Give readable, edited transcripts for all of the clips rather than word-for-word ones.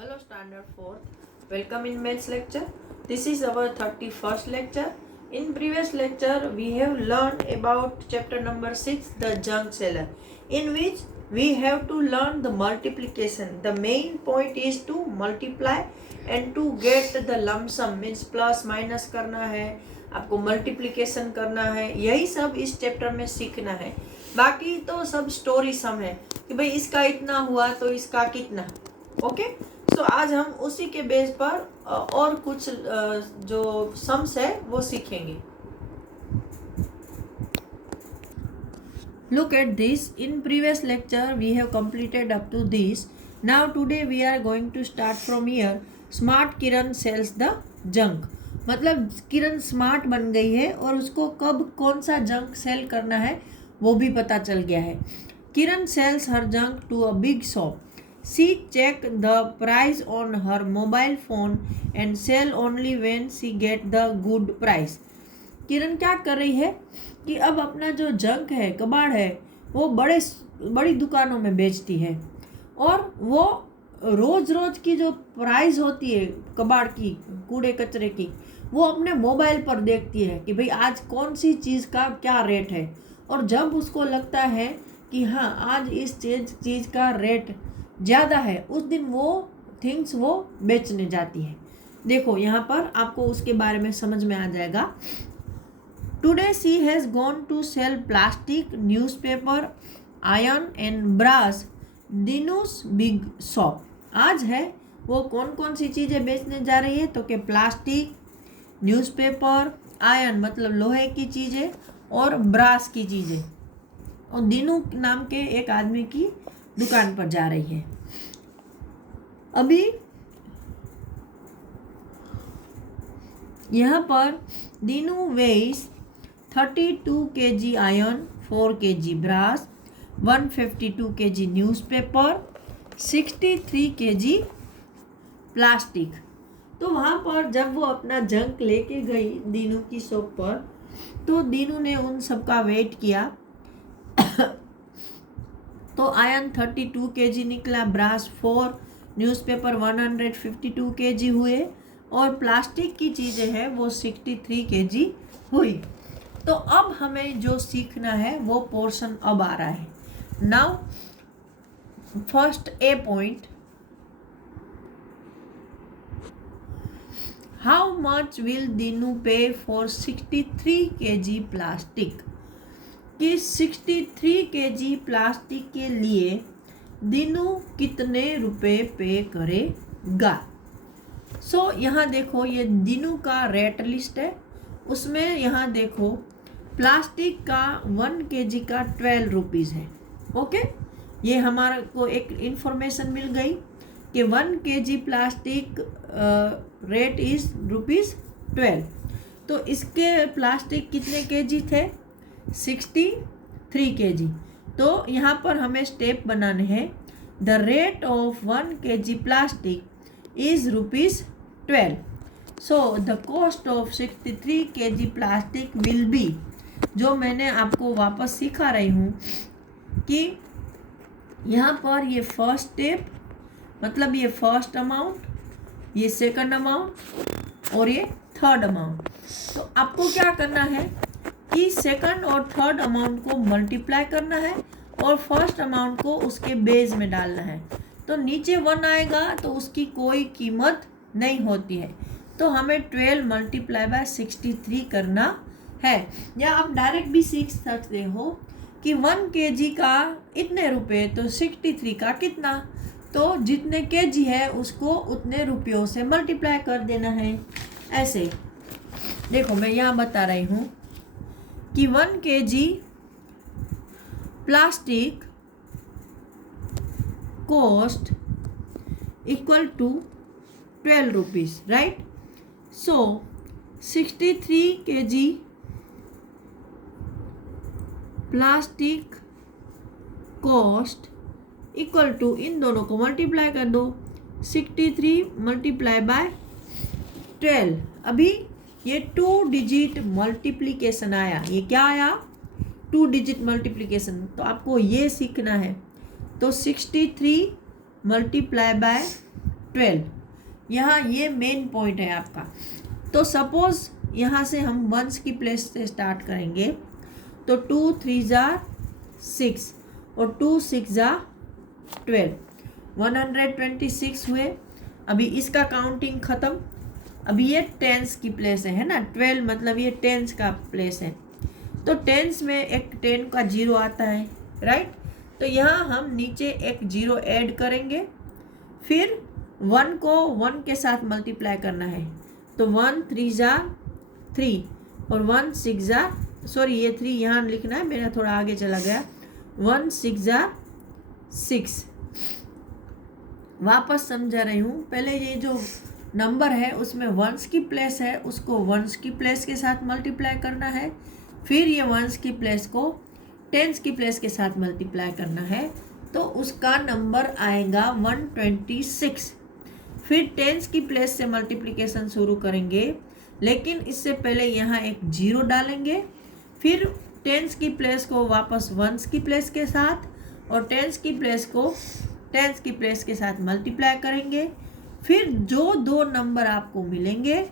Hello Standard 4th. Welcome in maths lecture. This is our 31st lecture. In previous lecture we have learned about chapter number 6, the junk seller, in which we have to learn the multiplication. The main point is to multiply and to get the lump sum, means plus minus करना है, आपको multiplication करना है, यही सब इस chapter में सीखना है. बाकी तो सब स्टोरी सम है कि भाई इसका इतना हुआ तो इसका कितना. ओके, सो आज हम उसी के बेस पर और कुछ जो सम्स है वो सीखेंगे. Look at this. In previous lecture we have completed up to this. Now today we are going to start from here. Smart Kiran sells the junk. मतलब किरण स्मार्ट बन गई है और उसको कब कौन सा जंक सेल करना है वो भी पता चल गया है. Kiran sells her junk to a big shop. She check the price on her mobile phone and sell only when she get the good price. किरण क्या कर रही है कि अब अपना जो जंक है, कबाड़ है, वो बड़ी दुकानों में बेचती है और वो रोज की जो प्राइस होती है कबाड़ की, कूड़े कचरे की, वो अपने मोबाइल पर देखती है कि भाई आज कौन सी चीज़ का क्या रेट है. और जब उसको लगता है कि हाँ आज इस चीज़ का रेट ज़्यादा है, उस दिन वो थिंग्स वो बेचने जाती है. देखो यहाँ पर आपको उसके बारे में समझ में आ जाएगा. Today she has gone to sell plastic, newspaper, iron and brass Dinu's big shop. आज है वो कौन कौन सी चीज़ें बेचने जा रही है तो कि प्लास्टिक, न्यूज़पेपर, आयरन मतलब लोहे की चीज़ें और ब्रास की चीज़ें, और दिनू नाम के एक आदमी की दुकान पर जा रही है. अभी यहाँ पर Dinu weighs 32 kg iron, 4 kg brass, 152 kg newspaper, 63 kg plastic. तो वहाँ पर जब वो अपना जंक लेके गई दीनू की शॉप पर, तो दीनू ने उन सब का वेट किया. तो आयरन 32 kg निकला, ब्रास 4, न्यूज़पेपर 152 kg हुए और प्लास्टिक की चीज़ें हैं वो 63 kg हुई. तो अब हमें जो सीखना है वो पोर्शन अब आ रहा है. Now first A point, how much will Dinu पे फॉर 63 kg प्लास्टिक. कि 63 kg प्लास्टिक के लिए दिनू कितने रुपए पे करेगा. सो यहाँ देखो ये दिनू का रेट लिस्ट है. उसमें यहाँ देखो प्लास्टिक का 1 kg का 12 रुपीज़ है. ओके, ये हमारे को एक इंफॉर्मेशन मिल गई कि 1 kg प्लास्टिक रेट इज़ ₹12. तो इसके प्लास्टिक कितने kg थे? 63 kg. तो यहाँ पर हमें स्टेप बनाने हैं. The rate of 1 kg plastic is ₹12. So the cost of 63 kg plastic will be, जो मैंने आपको वापस सिखा रही हूँ कि यहाँ पर ये फर्स्ट स्टेप मतलब ये फर्स्ट अमाउंट, ये सेकंड अमाउंट और ये थर्ड अमाउंट. तो आपको क्या करना है कि सेकंड और थर्ड अमाउंट को मल्टीप्लाई करना है और फर्स्ट अमाउंट को उसके बेस में डालना है. तो नीचे 1 आएगा तो उसकी कोई कीमत नहीं होती है. तो हमें 12 मल्टीप्लाई बाय 63 करना है. या आप डायरेक्ट भी सीख सकते हो कि 1 kg का इतने रुपए तो 63 का कितना, तो जितने kg है उसको उतने रुपयों से मल्टीप्लाई कर देना है. ऐसे देखो मैं यहाँ बता रही हूँ कि 1 kg plastic cost equal to 12 rupees, right. So 63 kg plastic cost equal to, इन दोनों को मल्टीप्लाई कर दो, 63 मल्टीप्लाई बाय 12. अभी ये 2 डिजिट मल्टीप्लिकेशन आया. ये क्या आया? 2 डिजिट मल्टीप्लिकेशन. तो आपको ये सीखना है. तो 63 मल्टीप्लाई बाय 12। यहाँ ये मेन पॉइंट है आपका। तो सपोज यहाँ से हम वंस की प्लेस से स्टार्ट करेंगे, तो 2 3 जार 6 और 2 6 जार 12, 126 हुए। अभी इसका काउंटिंग ख़त्म। अभी ये टेंस की प्लेस है ना, 12 मतलब ये टेंस का प्लेस है। तो टेंस में एक 10 का 0 आता है, राइट। तो यहाँ हम नीचे एक 0 ऐड करेंगे, फिर 1 को 1 के साथ मल्टीप्लाई करना है। तो 1 3 जार 3 और 1 6 जार, सॉरी ये 3 यहाँ लिखना है, मेरा थोड़ा आगे चला गया। 1 6 जार 6। वापस समझा रही हूँ, पहले ये जो नंबर है उसमें वंस की प्लेस है, उसको वंस की प्लेस के साथ मल्टीप्लाई करना है। फिर ये वंस की प्लेस को टेंस की प्लेस के साथ मल्टीप्लाई करना है, तो उसका नंबर आएगा 126। फिर टेंस की प्लेस से मल्टीप्लिकेशन शुरू करेंगे, लेकिन इससे पहले यहाँ एक 0 डालेंगे। फिर टेंस की प्लेस को वापस वंस की प्लेस के साथ और टेंस की प्लेस को टेंस की प्लेस के साथ मल्टीप्लाई करेंगे। फिर जो दो नंबर आपको मिलेंगे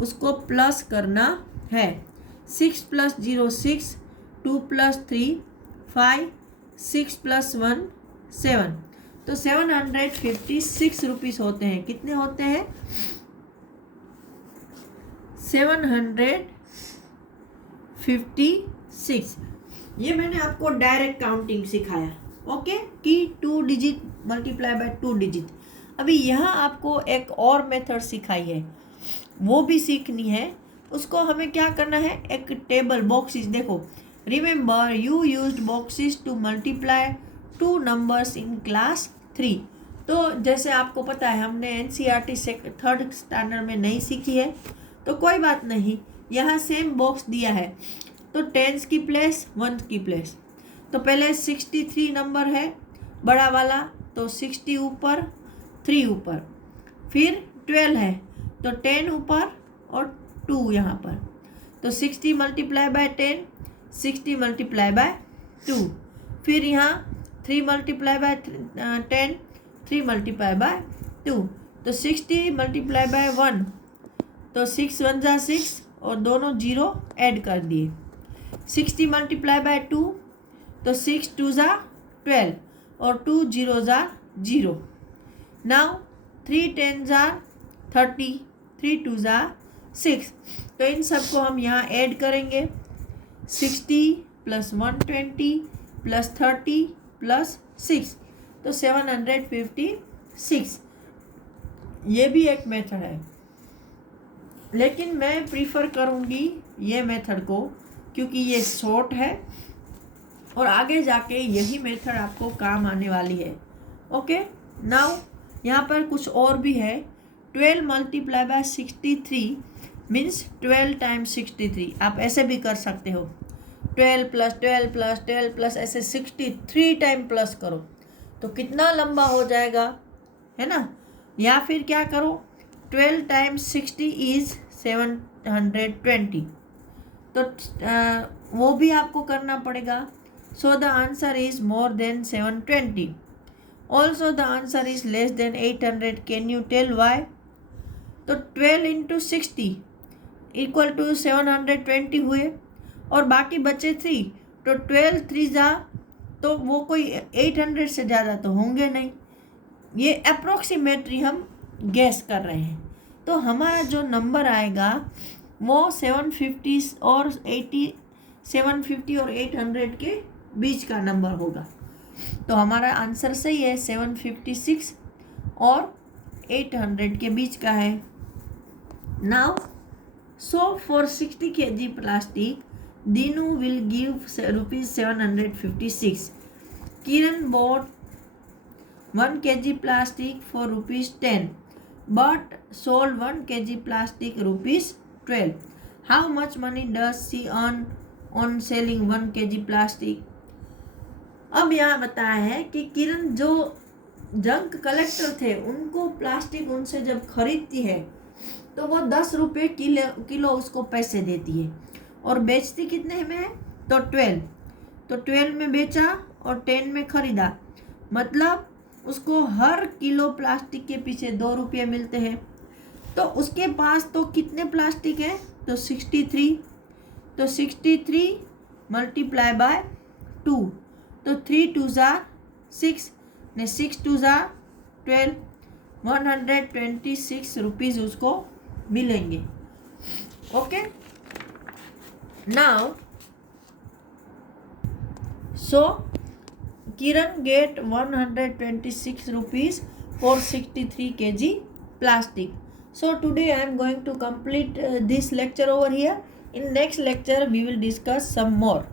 उसको प्लस करना है। 6 + 0 6, 2 + 3 5, 6 + 1 7। तो 756 रुपीज़ होते हैं। कितने होते हैं? 756। ये मैंने आपको डायरेक्ट काउंटिंग सिखाया, ओके, कि 2 डिजिट मल्टीप्लाई बाय 2 डिजिट। अभी यहाँ आपको एक और मेथड सिखाई है, वो भी सीखनी है। उसको हमें क्या करना है, एक टेबल बॉक्सेस, देखो, remember you used boxes to multiply 2 numbers in class 3। तो जैसे आपको पता है हमने NCERT से 3rd स्टैंडर्ड में नहीं सीखी है, तो कोई बात नहीं, यहाँ सेम बॉक्स दिया है। तो टेंस की प्लेस, वन की प्लेस। तो पहले 63 नंबर है बड़ा वाला, तो 60 ऊपर 3 ऊपर। फिर 12 है तो 10 ऊपर और 2 यहाँ पर। तो 60 × 10, 60 × 2। फिर यहाँ 3 × 10, 3 × 2। तो 60 × 1, तो 6 1 × 6 और दोनों 0 ऐड कर दिए। 60 × 2, तो 6 2 × 12 और 2 0 × 0। नाउ 3 10 × 30, 3 2 × 6। तो इन सबको हम यहाँ ऐड करेंगे। 60 + 120 + 30 + 6, तो 756। ये भी एक मेथड है, लेकिन मैं प्रीफर करूँगी ये मेथड को, क्योंकि ये शॉर्ट है और आगे जाके यही मेथड आपको काम आने वाली है। ओके, नाउ यहाँ पर कुछ और भी है। 12 × 63 मीन्स 12 × 63। आप ऐसे भी कर सकते हो, 12 + 12 + 12 + ऐसे 63 टाइम प्लस करो तो कितना लंबा हो जाएगा, है ना। या फिर क्या करो, 12 × 60 इज़ 720। तो वो भी आपको करना पड़ेगा। So the answer is more than 720। Also the answer is less than 800। Can you tell why? तो 12 × 60 = 720 हुए और बाकी बचे 3। तो 12 3 जा, तो वो कोई 800 से ज़्यादा तो होंगे नहीं। ये अप्रोक्सीमेटली हम गैस कर रहे हैं। तो हमारा जो नंबर आएगा वो 750 और 800 के बीच का नंबर होगा। तो हमारा आंसर सही है, 756 और 800 के बीच का है। Now so for 60 kg plastic Dinu will give ₹756. Kiran bought 1 kg plastic for ₹10 but sold 1 kg plastic ₹12. How much money does she earn on selling 1 kg plastic? अब यहाँ बताया है कि किरण जो जंक कलेक्टर थे उनको प्लास्टिक उनसे जब खरीदती है तो वो 10 रुपये किलो उसको पैसे देती है और बेचती कितने में है? तो 12। तो 12 में बेचा और 10 में खरीदा, मतलब उसको हर किलो प्लास्टिक के पीछे 2 रुपये मिलते हैं। तो उसके पास तो कितने प्लास्टिक है, तो 63। तो 63 मल्टीप्लाई बाय 2, तो 3 2 जार 6 ने 6 2 जार 12, 126 रुपीज़ उसको मिलेंगे। Okay, now so Kiran get 126 rupees for 63 kg plastic. So today I am going to complete this lecture over here. In next lecture we will discuss some more.